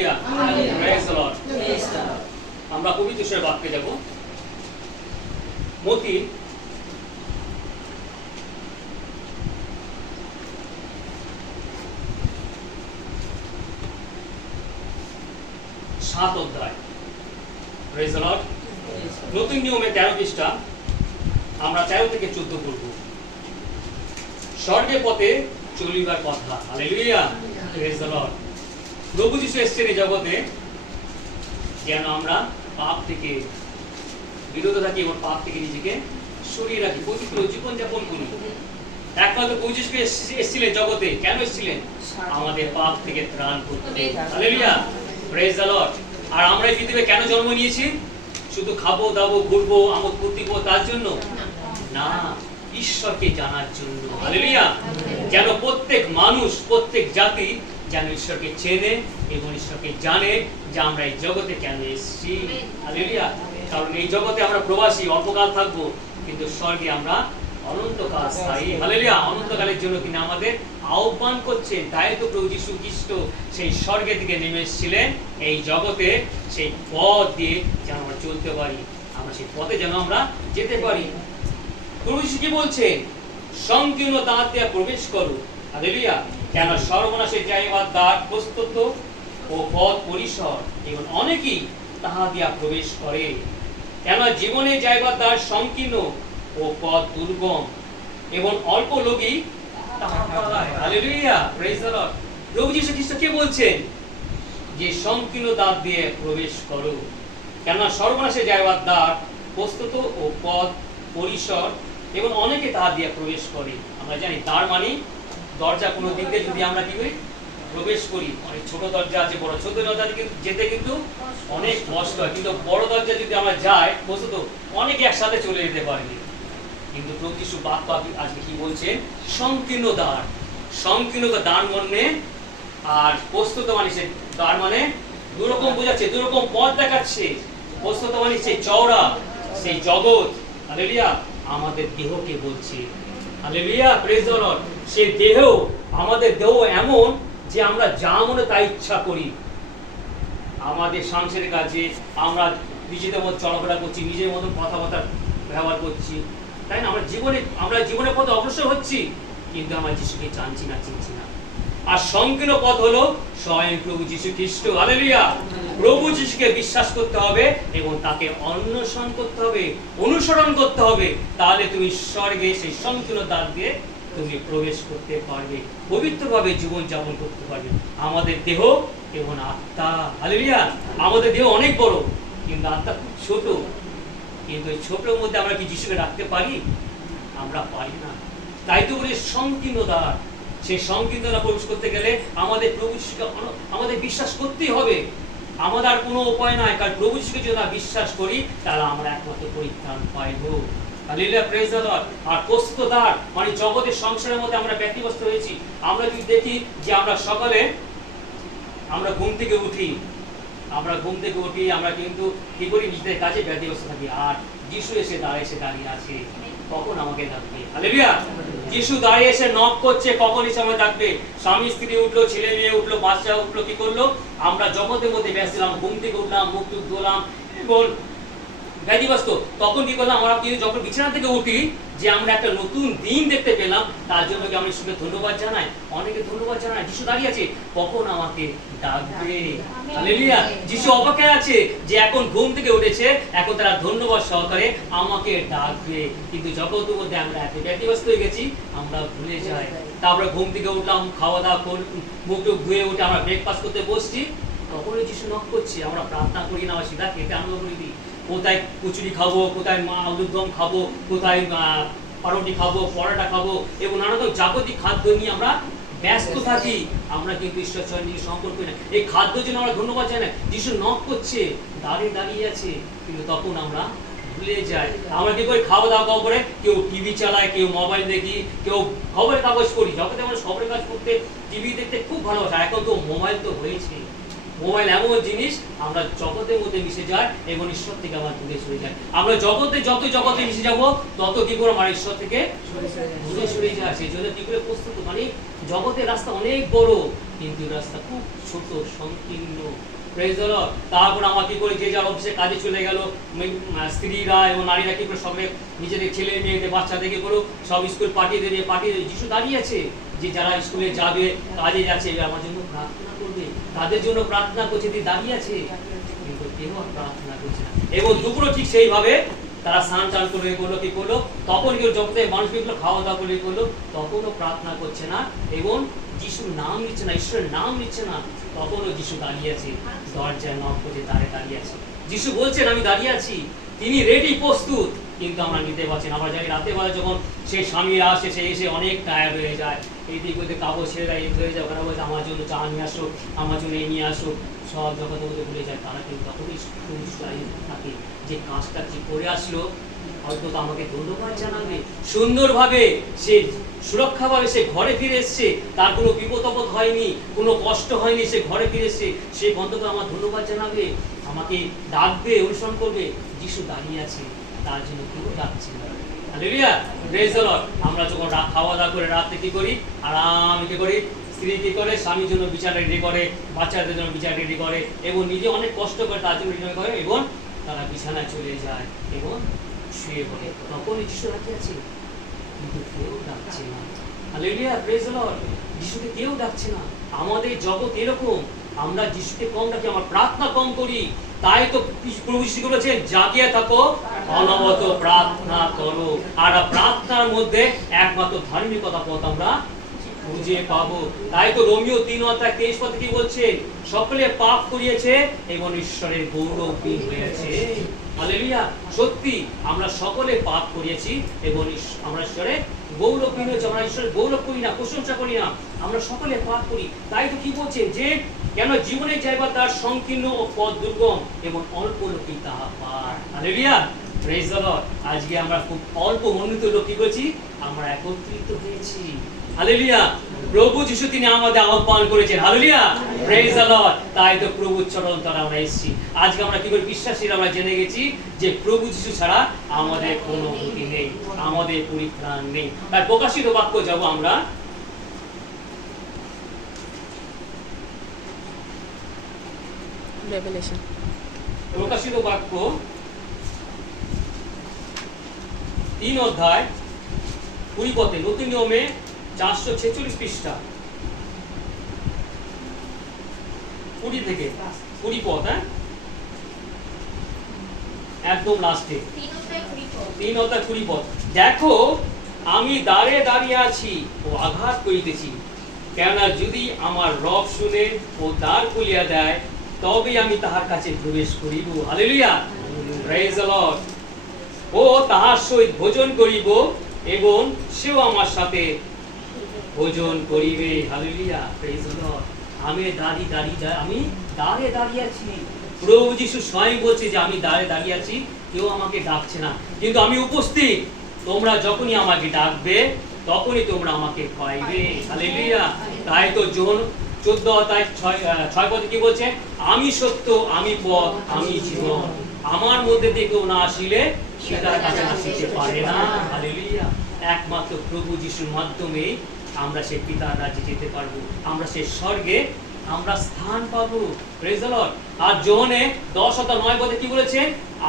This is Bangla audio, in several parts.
Hallelujah praise Lord. আমরা পবিত্র ঈশ্বরের বাক্যে যাব। মতি সাত অধ্যায়। Praise Lord. নতুন নিয়মে তেরো পৃষ্ঠা। আমরা তেরো থেকে চোদ্দ পড়ব। স্বর্গের পথে চলিবার কথা। হালেলুয়া প্রেজ লর্ড প্রভু যিশু এসেছেন এই জগতে, যেন আমরা পাপ থেকে বিরত থাকি এবং পাপ থেকে নিজেকে সরিয়ে রাখি, পবিত্র জীবন যাপন করি একমাত্র প্রভু যিশু এসে- এসেছিলেন জগতে, কেন এসেছিলেন? আমাদের পাপ থেকে ত্রাণ করতে হালেলুয়া প্রেজ দ্য লর্ড আর আমরা এই পৃথিবীতে কেন জন্ম নিয়েছি? শুধু খাব, দাবো, ঘুরবো, আমোদ ফুর্তি করব তার জন্য? না, ঈশ্বরকে জানার জন্য। হালেলুয়া যেন প্রত্যেক মানুষ, প্রত্যেক জাতি যেন ঈশ্বরকে চেনে এবং ঈশ্বরকে জানে যে আমরা এই জগতে কেন এসেছি। কারণ এই জগতে আমরা প্রবাসী, অল্পকাল থাকব, কিন্তু স্বর্গে আমরা অনন্তকাল স্থায়ী। অনন্তকালের জন্য আমাদের আহ্বান করছেন। তাই তো প্রভু যীশু খ্রিস্ট সেই স্বর্গের দিকে নেমে এসেছিলেন। এই জগতে সেই পথ দিয়ে যেন আমরা চলতে পারি, আমরা সেই পথে যেন আমরা যেতে পারি। প্রভু যীশু কি বলছেন? সংকীর্ণ দ্বার দিয়ে প্রবেশ করো। কেন সর্বনাশের যাইবার দ্বার প্রস্তুত ও পথ পরিসর এবং অনেকেই তাহা দিয়া প্রবেশ করে। কেন জীবনে যাইবার দ্বার সংকীর্ণ ও পথ দুর্গম এবং অল্প লোকই প্রভু যীশু খ্রিস্ট কে বলছেন যে সংকীর্ণ দ্বার দিয়ে প্রবেশ করো। কেননা সর্বনাশে যাইবার দ্বার প্রস্তুত ও পথ পরিসর এবং অনেকে তাহা দিয়ে প্রবেশ করে। আমরা জানি তার মানে দরজা কোনো দিক দিয়ে যদি আমরা কি করি? প্রবেশ করি। অনেক ছোট দরজা আছে, বড়। ছোট দরজা কিন্তু যেতে কিন্তু অনেক কষ্ট হয়। কিন্তু বড় দরজা যদি আমরা যাই, বস্তুত অনেকে একসাথে চলে যেতে পারবে কিন্তু প্রভু যিশু বাদ পাবি আজকে কি বলছেন সংকীর্ণ দ্বার। সংকীর্ণ দ্বার মানে আর প্রস্তুত মানে সে দ্বার মানে দুরকম বোঝাচ্ছে, দুরকম পথ দেখাচ্ছে। প্রস্তুত মানে সেই চওড়া, সেই জগৎ। আমাদের দেহকে বলছে। হালেলুয়া প্রেজ সেই দেহ, আমাদের দেহ এমন যে আমরা যা মনে তাই ইচ্ছা করি। আমাদের সাংসারিক কাজে আমরা নিজেদের মতো চলাফেরা করছি, নিজের মতো কথাবার্তা ব্যবহার করছি। তাই না? আমরা জীবনে, আমরা জীবনের পথে অগ্রসর হচ্ছি, কিন্তু আমরা যিশুকে জানছি না, চিনছি না। আর সংকীর্ণ পথ হলো স্বয়ং প্রভু যিশু খ্রিস্ট হালেলুয়া প্রভু যিশুকে বিশ্বাস করতে হবে এবং তাকে অন্বেষণ করতে হবে, অনুসরণ করতে হবে। তাহলে তুমি স্বর্গে সেই সংকীর্ণ দ্বার দিয়ে তুমি প্রবেশ করতে পারবে, পবিত্রভাবে জীবন যাপন করতে পারবে। আমাদের দেহ, এবং আত্মা হালেলুয়া আমাদের দেহ অনেক বড়, কিন্তু আত্মা খুব ছোট। কিন্তু ওই ছোটর মধ্যে আমরা কি যিশুকে রাখতে পারি? আমরা পারি না। তাই তো বলি সংকীর্ণ দ্বার। সেই সংকীর্ণ দ্বারা প্রবেশ করতে গেলে আমাদের প্রভু আমাদের বিশ্বাস করতেই হবে। আমাদের কোনো উপায় নাই, কারণ প্রভু যিশুকে যদি বিশ্বাস করি, তাহলে আমরা একমাত্র পরিত্রাণ পাইব। হালেলুয়া প্রেজ আর মানে জগতের সংসারের মধ্যে আমরা হয়েছি আমরা যদি দেখি যে আমরা সকালে আমরা ঘুম থেকে উঠি। আমরা ঘুম থেকে উঠি, আমরা কিন্তু কি করি? নিজেদের কাজে ব্যতিব্যস্ত থাকি। আর যিশু এসে দাঁড়িয়ে এসে দাঁড়িয়ে আছে। কখন আমাকে ডাকবে? হালেলুয়া যিশু দাঁড়িয়ে এসে নক করছে, কখন সময় থাকবে স্বামী, স্ত্রী উঠল, ছেলে মেয়ে উঠল, বাচ্চা উঠল, কি করল? আমরা জগতের মধ্যে ব্যস্ত ছিলাম, ঘুম থেকে উঠলাম, মুখ টুক ধোলাম ব্যতিব্যস্ত তখন কি করলাম আমরা কিন্তু যখন বিছানা থেকে উঠি যে আমরা একটা নতুন দিন দেখতে পেলাম তার জন্য কি আমরা ধন্যবাদ জানাই? অনেকে ধন্যবাদ জানাই যিশু দাঁড়িয়ে আছে কখন আমাকে ডাকবে? হালেলুয়া যিশু অপেক্ষায় আছে যে এখন ঘুম থেকে উঠেছে এখন তারা ধন্যবাদ সহকারে আমাকে ডাকবে। কিন্তু জগতের মধ্যে আমরা এত ব্যতিব্যস্ত হয়ে গেছি আমরা ভুলে যাই। তারপরে ঘুম থেকে উঠলাম খাওয়া দাওয়া করে মুখ টুক ধুয়ে উঠে আমরা ব্রেকফাস্ট করতে বসছি। তখনই যিশু নক করছে আমরা প্রার্থনা করি না আমরা সিধা খেতে আনন্দ করে দিই। কোথায় কচুরি খাব কোথায় মা আলুর দম খাব কোথায় আহ, পাউরুটি খাব পরোটা খাব এবং নানা রকম জাগতিক খাদ্য নিয়ে আমরা ব্যস্ত থাকি। আমরা কিন্তু ঈশ্বর চয় নিয়ে সম্পর্ক না। এই খাদ্য জন্য আমরা ধন্যবাদ জানি না। যিশু নক করছে দাঁড়িয়ে দাঁড়িয়ে আছে কিন্তু তখন আমরা ভুলে যাই। আমরা কি করি খাওয়া দাওয়া খাওয়া করে কেউ টিভি চালায় কেউ মোবাইল দেখি কেউ খবরের কাগজ পড়ি। যখন আমরা খবরের কাজ করতে টিভি দেখতে খুব ভালোবাসা। এখন তো মোবাইল তো হয়েছে। মোবাইল এমন জিনিস আমরা জগতের মধ্যে মিশে যাই এবং ঈশ্বর থেকে আমরা দূরে সরে যাই। আমরা জগতে যত জগতে মিশে যাব তত কি করে আমার ঈশ্বর থেকে দূরে সরে যায় সেই জন্য কি করে প্রস্তুত মানে জগতের রাস্তা অনেক বড় কিন্তু রাস্তা খুব ছোট সংকীর্ণ। দ্য তারপর আমার কি করে যে যার অফিসে কাজে চলে গেল স্ত্রীরা এবং নারীরা কি করে সবে নিজেদের ছেলে মেয়েদের বাচ্চাদেরকে করো সব স্কুল পাঠিয়ে দেবে পাঠিয়ে দেবে যিশু দাঁড়িয়ে আছে যে যারা স্কুলে যাবে কাজে যাচ্ছে আমার জন্য প্রার্থনা তাদের জন্য প্রার্থনা করছে তিনি দাঁড়িয়ে আছে। কিন্তু কেউ আর প্রার্থনা করছে না। এবং দুপুরও ঠিক সেইভাবে তারা স্নান টান করে করল কি করল তখন কেউ জগতে মানুষ যেগুলো খাওয়া দাওয়া করে করল তখনও প্রার্থনা করছে না। এবং যিশুর নাম নিচ্ছে না ঈশ্বরের নাম নিচ্ছে না তখনও যিশু দাঁড়িয়ে আছে দরজায় নক করে দাঁড়ে দাঁড়িয়ে আছে। যিশু বলছেন আমি দাঁড়িয়ে আছি। তিনি রেডি প্রস্তুত। কিন্তু আমরা নিতে পারছি না। আমরা জানি রাতে বেলা যখন সেই স্বামীরা আসে সে এসে অনেক টায়ার্ড হয়ে যায়। এই দিক ওদিক কাপড় ছেড়ে দেয় এই হয়ে যায় ওখানে বলছে, আমার জন্য চা নিয়ে আসো, আমার জন্য এই নিয়ে আসো। সব যখন ওদের ভুলে যায়। তারা কিন্তু তখনই থাকে যে কাজটা যে করে আসলো। হয়তো আমাকে ধন্যবাদ জানাবে। সুন্দরভাবে সে সুরক্ষাভাবে সে ঘরে ফিরে এসছে। তার কোনো বিপদ আপদ হয়নি, কোনো কষ্ট হয়নি, সে ঘরে ফিরে এসছে। সে অন্তত আমার ধন্যবাদ জানাবে, আমাকে ডাকবে, অনুসরণ করবে। যিশু দাঁড়িয়ে আছে, তার জন্য কেউ ডাকছে না। হালেলুয়া প্রেজ দ্য লর্ড আমরা যখন রা- খাওয়া দাওয়া করে রাতে কি করি? আরাম কি করি? স্ত্রী কি করে? স্বামীর জন্য বিচার রেডি করে, বাচ্চাদের জন্য বিচার রেডি করে, এবং নিজে অনেক কষ্ট করে তার জন্য রেডি করে, এবং তারা বিছানায় চলে যায়, এবং শুয়ে পড়ে। তখনই যিশু রাখি আছে। কিন্তু কেউ ডাকছে না। হালেলুয়া প্রেজ দ্য লর্ড যিশুকে কেউ ডাকছে না। আমাদের জগৎ এরকম। আমরা যিশুকে কম ডাকি আমরা প্রার্থনা কম করি। তাই তো প্রভু বলেছেন, জাগিয়ে থাকো অনবত প্রার্থনা করো। আর প্রার্থনার মধ্যে একমাত্র ধার্মিকতা পথ আমরা খুঁজে পাবো। তাই তো রোমিও তিন তেইশ পথে কি সকলে পাপ এবং ঈশ্বরের গৌরবহীন হয়েছে। হালেলুয়া সত্যি, আমরা সকলে পাপ করিয়েছি, এবং আমরা ঈশ্বরের গৌরবহীন হয়েছে। আমরা ঈশ্বরের গৌরব করি না, প্রশংসা করি না। আমরা সকলে পাপ করি। তাই তো কি বলছে? যে কেন জীবনে যাইবা তার সংকীর্ণ ও পথ দুর্গম? এবং অল্প লোকই তাহা পার হালেলুয়া প্রেজ আজকে আমরা খুব অল্প মনোনীত লোক কি করেছি? আমরা একত্রিত হয়েছি। হালেলুয়া প্রভু যিশু তিনি আমাদের আহ্বান করেছেন। হালেলুয়া প্রেজ লর্ড তাই তো প্রভু চরণ তলে আমরা এসেছি। আজকে আমরা কি করে বিশ্বাসীরা আমরা জেনে গেছি যে প্রভু যিশু ছাড়া আমাদের কোনো গতি নেই। আমাদের পরিত্রাণ নেই। তাই প্রকাশিত বাক্য যাব আমরা Revelation. প্রকাশিত বাক্য তিন অধ্যায় কুড়ি পথে নতুন নিয়মে চারশো ছেচল্লিশ পৃষ্ঠা। কুড়ি থেকে কুড়ি পথ হ্যাঁ? একদম লাস্টে তিন অধ্যায় কুড়ি পথ দেখো আমি দাঁড়ে দাঁড়িয়ে আছি ও আঘাত করিতেছি। কেননা যদি আমার রব শুনে ও দ্বার খুলিয়া দেয় তবে আমি তাহার কাছে প্রবেশ করিব। হালেলুয়া। প্রেজ লর্ড ও তাহার সহিত ভোজন করিব এবং সেও আমার সাথে ভোজন করিবে। হালেলুয়া। প্রেজ লর্ড আমি দাঁড়ি দাঁড়িয়ে আমি দাঁড়ে দাঁড়িয়ে আছি। প্রভু যিশু স্বয়ং বলছে যে, আমি দাঁড়ে দাঁড়িয়ে আছি। কেউ আমাকে ডাকছে না। কিন্তু আমি উপস্থিত। তোমরা যখনই আমাকে ডাকবে, তখনই তোমরা আমাকে পাইবে। হালেলুয়া। তাই তো যোহন চোদ্দ অধ্যায় ছয় ছয় পদে কি বলছে? আমি সত্য, আমি পথ, আমি জীবন। আমার মধ্যে দিয়ে কেউ না আসিলে সেটার কাছে আসিতে পারে না। হালেলুয়া। একমাত্র প্রভু যিশুর মাধ্যমে আমরা সেই পিতার রাজ্যে যেতে পারব। আমরা সেই স্বর্গে আমরা স্থান পাবো। প্রেজ আর যোহনে দশ অথবা নয় পদে কি বলেছে?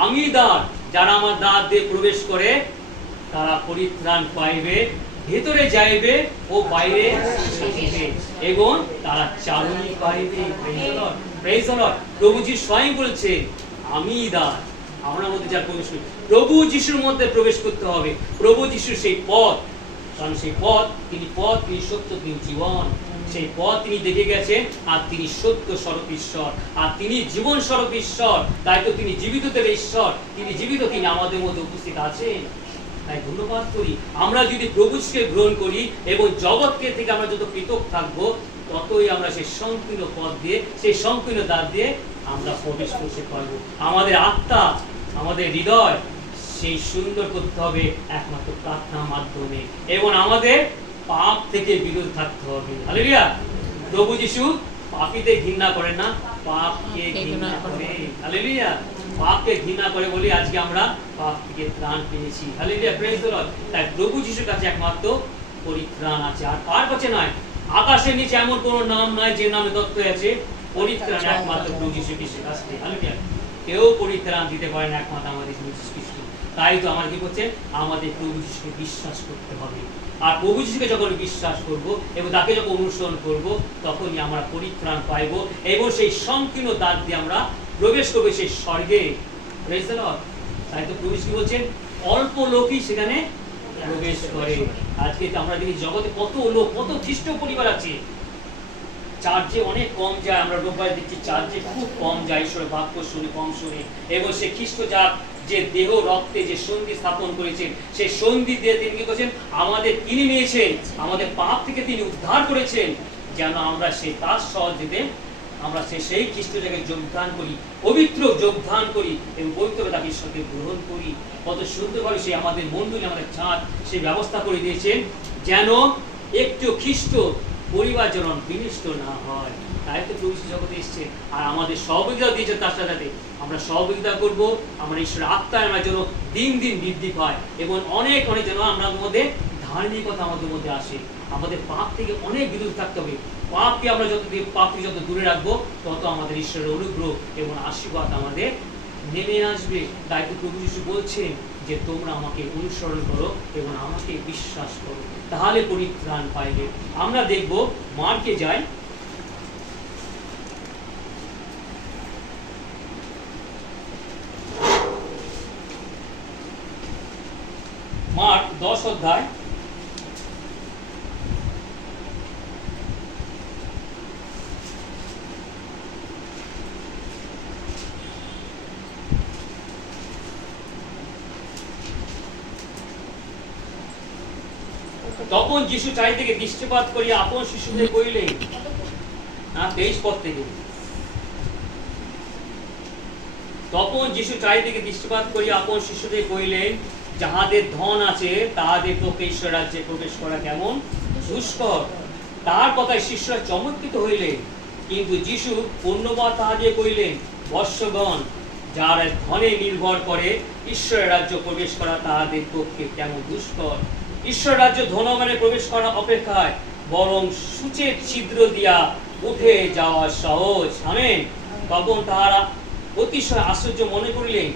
আমি দ্বার, যারা আমার দ্বার দিয়ে প্রবেশ করে, তারা পরিত্রাণ পাইবে। ভেতরে যাইবে ও বাইরে আসিবে এবং তারা চালনি পাইবে প্রভুজি স্বয়ং বলছে, আমি দ্বার আমরা মধ্যে যার প্রবেশ করি। প্রভু যিশুর মধ্যে প্রবেশ করতে হবে। প্রভু যিশুর সেই পথ। কারণ সেই পথ, তিনি পথ, তিনি সত্য, তিনি জীবন। সেই পথ তিনি দেখে গেছেন, আর তিনি সত্য স্বরূপ ঈশ্বর। আর তিনি জীবন স্বরূপ ঈশ্বর। তাই তো তিনি জীবিতদের ঈশ্বর। তিনি জীবিত তিনি আমাদের মধ্যে উপস্থিত আছেন? তাই ধন্যবাদ করি। আমরা যদি প্রভুকে গ্রহণ করি এবং জগৎকে থেকে আমরা যত পৃথক থাকব ততই আমরা সেই সংকীর্ণ পথ দিয়ে সেই সংকীর্ণ দ্বার দিয়ে আমরা প্রবেশ করতে পারব। আমাদের আত্মা আমাদের হৃদয় সেই সুন্দর করতে হবে একমাত্র প্রার্থনার মাধ্যমে। এবং আমাদের পাপ থেকে বিরত থাকতে হবে। হালেলুয়া প্রভু যিশু পাপীতে ঘৃণা করে না পাপকে ঘৃণা করে হালেলুয়া পাপকে ঘৃণা করে বলি আজকে আমরা পাপ থেকে ত্রাণ পেয়েছি। হালেলুয়া প্রেজ দ্য লর্ড তাই প্রভু যিশুর কাছে একমাত্র পরিত্রাণ আছে। আর কার কাছে নয় আকাশের নিচে এমন কোনো নাম নাই যে নামে দত্ত আছে। পরিত্রাণ একমাত্র প্রভু যীশু খ্রিস্টের কাছ থেকে। হালেলুয়া কেউ পরিত্রাণ দিতে পারে না একমাত্র আমাদের যীশু খ্রিস্ট। তাই তো আমাদের কি করছে? আমাদের প্রভু যীশুকে বিশ্বাস করতে হবে। আর প্রভু যিশুকে যখন বিশ্বাস করব এবং তাকে যখন অনুসরণ করব তখনই আমরা পরিত্রাণ পাইব এবং সেই সংকীর্ণ দ্বার দিয়ে আমরা প্রবেশ করব সেই স্বর্গে. তাই তো প্রভু যিশু কি বলছেন? অল্প লোকই সেখানে প্রবেশ করে। আজকে আমরা দেখি জগতে কত লোক, কত খ্রিস্ট পরিবার আছে। চার্জে অনেক কম যায়, আমরা রোববার দেখছি চার্জে খুব কম যায়, ঈশ্বরের বাক্য শুনে, কম শুনে। এবং সে খ্রিস্ট যাক যে দেহ রক্তে যে সন্ধি স্থাপন করেছেন, সেই সন্ধি দিয়ে তিনি কি করেছেন? আমাদের কিনে নিয়েছেন। আমাদের পাপ থেকে তিনি উদ্ধার করেছেন। যেন আমরা সেই তার সহযোগিতে আমরা সে সেই খ্রিস্ট জায়গায় যোগদান করি, পবিত্র যোগদান করি, এবং পবিত্রভাবে তাকে ঈশ্বরকে গ্রহণ করি। কত সুন্দরভাবে সে আমাদের মন্ডলী, আমাদের চাঁদ সে ব্যবস্থা করে দিয়েছেন যেন একটু খ্রিস্ট পরিবার যেন বিনিষ্ট না হয়। তাই তো প্রভু জগতে এসছে আর আমাদের সহযোগিতা দিয়েছে তার সাথে সাথে। আমরা সহযোগিতা করব, আমরা ঈশ্বরের আত্মায় আমরা যেন দিন দিন বৃদ্ধি পায়, এবং অনেক অনেক যেন আমরা মধ্যে ধার্মিকতা আমাদের মধ্যে আসে। আমাদের পাপ থেকে অনেক বিরত থাকতে হবে। পাপকে আমরা যত দিয়ে- পাপ থেকে যত দূরে রাখব, তত আমাদের ঈশ্বরের অনুগ্রহ এবং আশীর্বাদ আমাদের নেমে আসবে। তাই তো প্রভু যিশু বলছেন যে, তোমরা আমাকে অনুসরণ করো এবং আমাকে বিশ্বাস করো। তাহলে পরিত্রাণ পাইবে। আমরা দেখব মার্কে যাই। মার্ক দশ অধ্যায় তখন যিশু চারিদিকে দৃষ্টিপাত করিয়া আপন শিশুদের কইলে না তেইশ পদ থেকে। তখন যিশু চারিদিকে দৃষ্টিপাত করিয়া আপন শিশুদের কইলেন যাহাদের ধন আছে, তাহাদের পক্ষে ঈশ্বর রাজ্যে প্রবেশ করা কেমন দুষ্কর? তার কথায় শিষ্যরা চমৎকৃত হইলেন, কিন্তু যিশু পূর্ণবাদ তাহাদের কইলেন বর্ষগণ যারা ধনে নির্ভর করে, ঈশ্বরের রাজ্য প্রবেশ করা তাহাদের পক্ষে কেমন দুষ্কর? ঈশ্বর রাজ্য ধনমানে প্রবেশ করা অপেক্ষায়, বরং সূচের ছিদ্র দিয়া উঠে যাওয়া সহজ। আমেন। তখন তাহারা অতিশয় আশ্চর্য মনে করিলেন,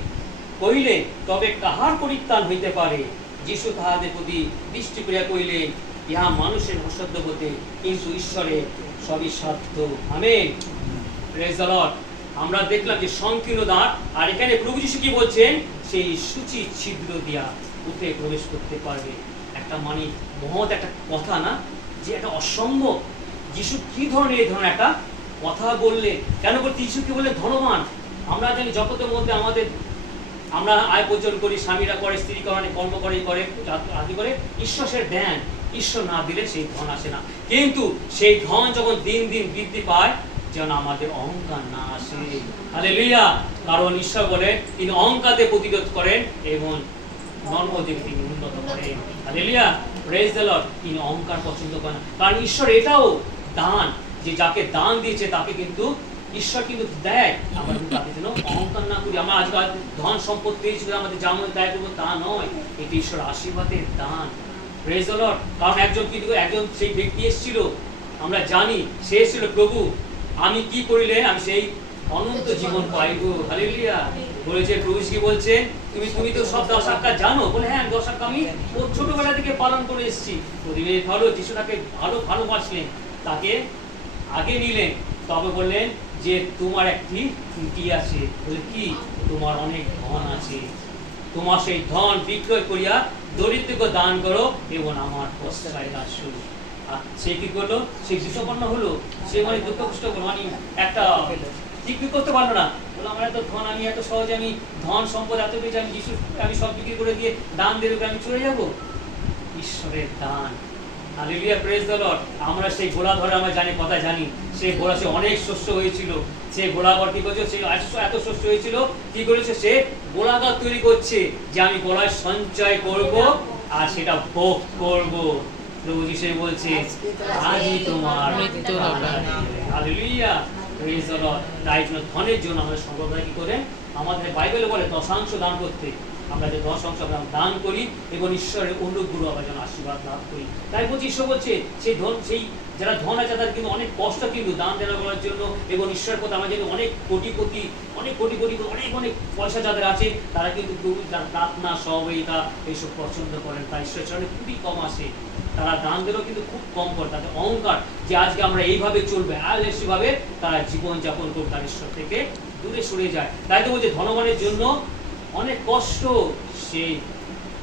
কহিলেন, তবে কাহার পরিত্রাণ হইতে পারে? যিশু তাহাদের প্রতি দৃষ্টি করিয়া কহিলেন, ইহা মানুষের অসাধ্য হতে কিন্তু ঈশ্বরের সবই সাধ্য আমেন Lord. আমরা দেখলাম যে সংকীর্ণ দ্বার, আর এখানে প্রভু যিশু কি বলছেন? সেই সূচি ছিদ্র দিয়া উঠে প্রবেশ করতে পারবে। একটা মানে মহৎ একটা কথা না, যে একটা অসম্ভব। যিশু কি ধরনের, এই ধরনের একটা কথা বললে? কেন বলতে যিশু কি বললেন ধনবান? আমরা জানি জগতের মধ্যে আমাদের, আমরা আয় উপার্জন করি, স্বামীরা করে, স্ত্রী করে, কর্ম করে করে আদি করে, ঈশ্বরের দেন ঈশ্বর না দিলে সেই ধন আসে না। কিন্তু সেই ধন যখন দিন দিন বৃদ্ধি পায়, যেন আমাদের অহংকার না আসে। হালেলুয়া! কারণ ঈশ্বর বলে তিনি অহংকারকে প্রতিরোধ করেন এবং নর্মদেব তিনি উন্নত করেন। হালেলুয়া প্রেজ দ্য লর্ড তিনি অহংকার পছন্দ করেন। কারণ ঈশ্বর এটাও দান, যে যাকে দান দিয়েছে তাকে কিন্তু ঈশ্বর কিন্তু দেয়। আমরা কিন্তু তাকে যেন অহংকার না করি। আমরা আজকাল ধন সম্পদ পেয়েছি বলে আমাদের যেমন দেয় করব, তা নয়। এটি ঈশ্বর আশীর্বাদের দান। প্রেজ দ্য লর্ড কারণ একজন কিন্তু একজন সেই ব্যক্তি এসেছিল। আমরা জানি সে এসেছিল, প্রভু, আমি কি করিলে? আমি সেই অনন্ত জীবন পাইব হালেলুয়া। বলেছে প্রভু কি বলছে, তুমি তুমি তো সব দশ দশাক্কা জানো? বলে হ্যাঁ দশ দশাক্কা আমি ও ছোটবেলা থেকে পালন করে এসেছি। প্রদীপের ভালো যিশু তাকে ভালো ভালোবাসলেন তাকে আগে নিলেন। তবে বললেন যে, তোমার একটি ত্রুটি আছে। বলে, কি? তোমার অনেক ধন আছে। তোমার সেই ধন বিক্রয় করিয়া দরিদ্রকে দান করো এবং আমার পশ্চায় আসো আর সে কি করল? সে বিশ্বপন্ন হলো। সে মানে দুঃখ কষ্ট মানে একটা বিক্রি করতে পারল না। বলে আমার এত ধন আমি এত সহজে আমি ধন সম্পদ এত পেয়েছি আমি যিশু আমি সব বিক্রি করে দিয়ে দান দেবে আমি চলে যাব? ঈশ্বরের দান। হালেলুয়া প্রেজ দ্য লর্ড আমরা সেই গোলা ধরে আমরা জানি কথা জানি সেই গোলা সে অনেক শস্য হয়েছিল। সে গোলাঘর কি করছে সে এত- শস্য হয়েছিল কি করেছে? সে গোলাঘর তৈরি করছে যে আমি গোলায় সঞ্চয় করব আর সেটা ভোগ করব। প্রভু যিশু বলছে আজই তোমার। হালেলুয়া প্রেজ তাই জন্য ধনের জন্য আমাদের সম্প্রদায় কি আমাদের বাইবেলে বলে, দশাংশ দান করতে আমরা যে আমরা দান করি এবং ঈশ্বরের অনুগ্রহ আমরা যেন আশীর্বাদ লাভ করি। তাই বলছি, ঈশ্বর বলছে সেই ধন, সেই যারা ধন আছে তাদের কিন্তু অনেক কষ্ট কিন্তু দান দেনা করার জন্য এবং ঈশ্বরের আমরা জানি অনেক কোটিপতি, অনেক কোটি কোটি অনেক অনেক পয়সা যাদের আছে, তারা কিন্তু প্রার্থনা সহযোগিতা এইসব পছন্দ করেন। তাই ঈশ্বরের চরণে খুবই কম আসে। তারা দান দিলেও কিন্তু খুব কম করে তাদের অহংকার যে আজকে আমরা এইভাবে চলবে আলসিভাবে তারা জীবন যাপন করবে তার ঈশ্বর থেকে দূরে সরে যায়। তাই তো বলছে ধনবানের জন্য অনেক কষ্ট সেই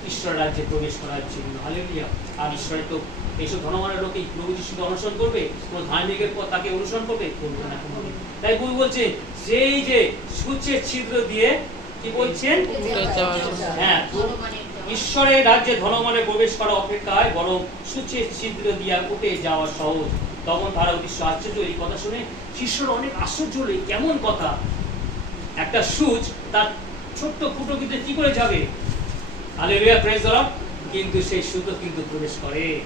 ঈশ্বর রাজ্যে প্রবেশ করার জন্য। হালেলুয়া আর ঈশ্বরের তো এইসব ধনবানের লোক প্রভু যিশুকে অনুসরণ করবে কোনো ধার্মিকের পর তাকে অনুসরণ করবে করবে না কোনো তাই বই বলছে সেই যে সূর্যের ছিদ্র দিয়ে কি বলছেন? হ্যাঁ ঈশ্বরের রাজ্যে ধনমানে প্রবেশ করা অপেক্ষায় বরং সূচের ছিদ্র দিয়া উঠে যাওয়া সহজ। তখন তারা উদ্দেশ্য আশ্চর্য এই কথা শুনে, শিষ্যরা অনেক আশ্চর্য হলো কেমন কথা? একটা সূচ, তার ছোট্ট ফুটো কিন্তু কি করে যাবে? হালেলুয়া প্রেজ কিন্তু সেই সুতো কিন্তু প্রবেশ করে।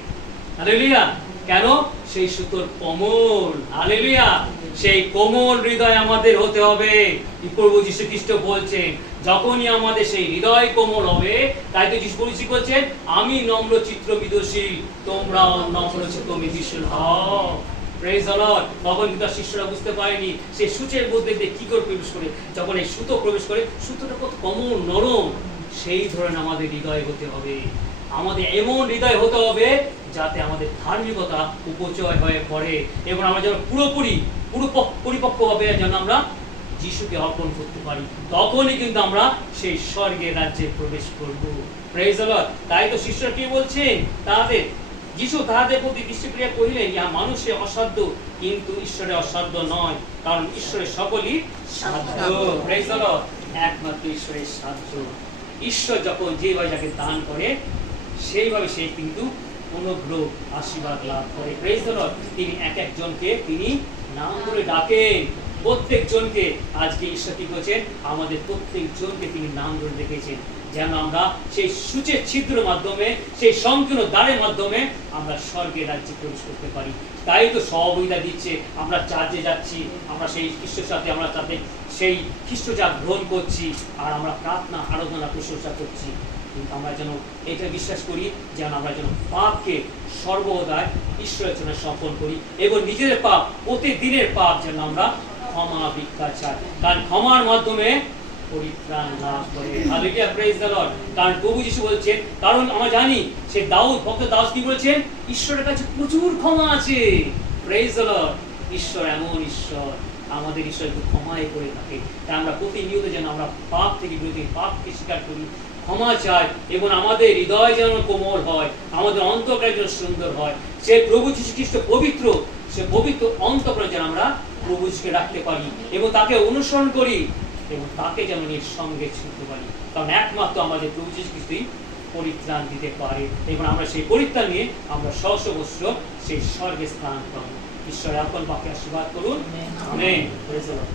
হালেলুয়া কেন? সেই সুতোর কোমল। হালেলুয়া সেই কোমল হৃদয় আমাদের হতে হবে। প্রভু যীশু খ্রিস্ট বলছেন। যখনই আমাদের সেই হৃদয় কোমল হবে, তাই তো যীশু বলছি বলছেন, আমি নম্র চিত্র বিদুষী তোমরাও নম্র চিত্র বিদুষী হও। প্রেজ লর্ড তখন শিষ্যরা বুঝতে পারেনি, সে সূচের মধ্যে দিয়ে কি করে প্রবেশ করে। যখন এই সুতো প্রবেশ করে, সুতোটা কত নরম, সেই ধরনের আমাদের হৃদয় হতে হবে। আমাদের এমন হৃদয় হতে হবে যাতে আমাদের ধার্মিকতা উপচয় হয়ে পড়ে এবং আমরা যেন পুরোপুরি পুরো পরিপক্কভাবে যেন আমরা যিশুকে অর্পণ করতে পারি, তখনই কিন্তু আমরা সেই স্বর্গের রাজ্যে প্রবেশ করব। প্রেজ দ্য লর্ড তাই তো শিষ্যরা কি বলছেন? তাদের, যিশু তাহাদের প্রতি দৃষ্টিক্রিয়া কহিলেন, ইহা মানুষের অসাধ্য, কিন্তু ঈশ্বরের অসাধ্য নয়, কারণ ঈশ্বরের সকলই সাধ্য। প্রেজ দ্য লর্ড একমাত্র ঈশ্বরের সাধ্য। ঈশ্বর যখন যেভাবে যাকে দান করে, সেইভাবে সে কিন্তু অনুগ্রহ, আশীর্বাদ লাভ করে। প্রেজ দ্য লর্ড তিনি এক একজনকে তিনি নাম করে ডাকেন। প্রত্যেক জনকে আজকে ঈশ্বর কি করছেন? আমাদের প্রত্যেক জনকে তিনি নাম ধরে রেখেছেন। যেন আমরা সেই সূচের ছিদ্র মাধ্যমে, সেই সংকীর্ণ দ্বারের মাধ্যমে আমরা স্বর্গের রাজ্যে প্রবেশ করতে পারি। তাই তো সহযোগিতা দিচ্ছে, আমরা চার্চে যাচ্ছি, আমরা সেই খ্রিস্টের সাথে আমরা তাদের সেই খ্রিস্টচাপ গ্রহণ করছি, আর আমরা প্রার্থনা, আরাধনা, প্রশংসা করছি। কিন্তু আমরা যেন এটা বিশ্বাস করি, যেন আমরা যেন পাপকে সর্বদায় ঈশ্বরের জন্য সফল করি এবং নিজেদের পাপ, প্রতিদিনের পাপ যেন আমরা ক্ষমা ভিক্ষা কারণ ক্ষমার মাধ্যমে যেন আমরা পাপ থেকে স্বীকার করি। ক্ষমা চাই এবং আমাদের হৃদয় যেন কোমল হয়, আমাদের অন্তরকার যেন সুন্দর হয়। সে প্রভু যীশু খ্রিস্ট পবিত্র, সে পবিত্র অন্তকরে যেন আমরা প্রভু যীশুকে রাখতে পারি এবং তাকে অনুসরণ করি এবং তাকে যেন নিয়ে সঙ্গে ছুটতে পারি। কারণ একমাত্র আমাদের প্রভু যিশু খ্রিস্টই পরিত্রাণ দিতে পারে এবং আমরা সেই পরিত্রাণ নিয়ে আমরা সহস্র সেই স্বর্গে স্থান পাবো। ঈশ্বর আপন বাকি আশীর্বাদ করুন। আমেন.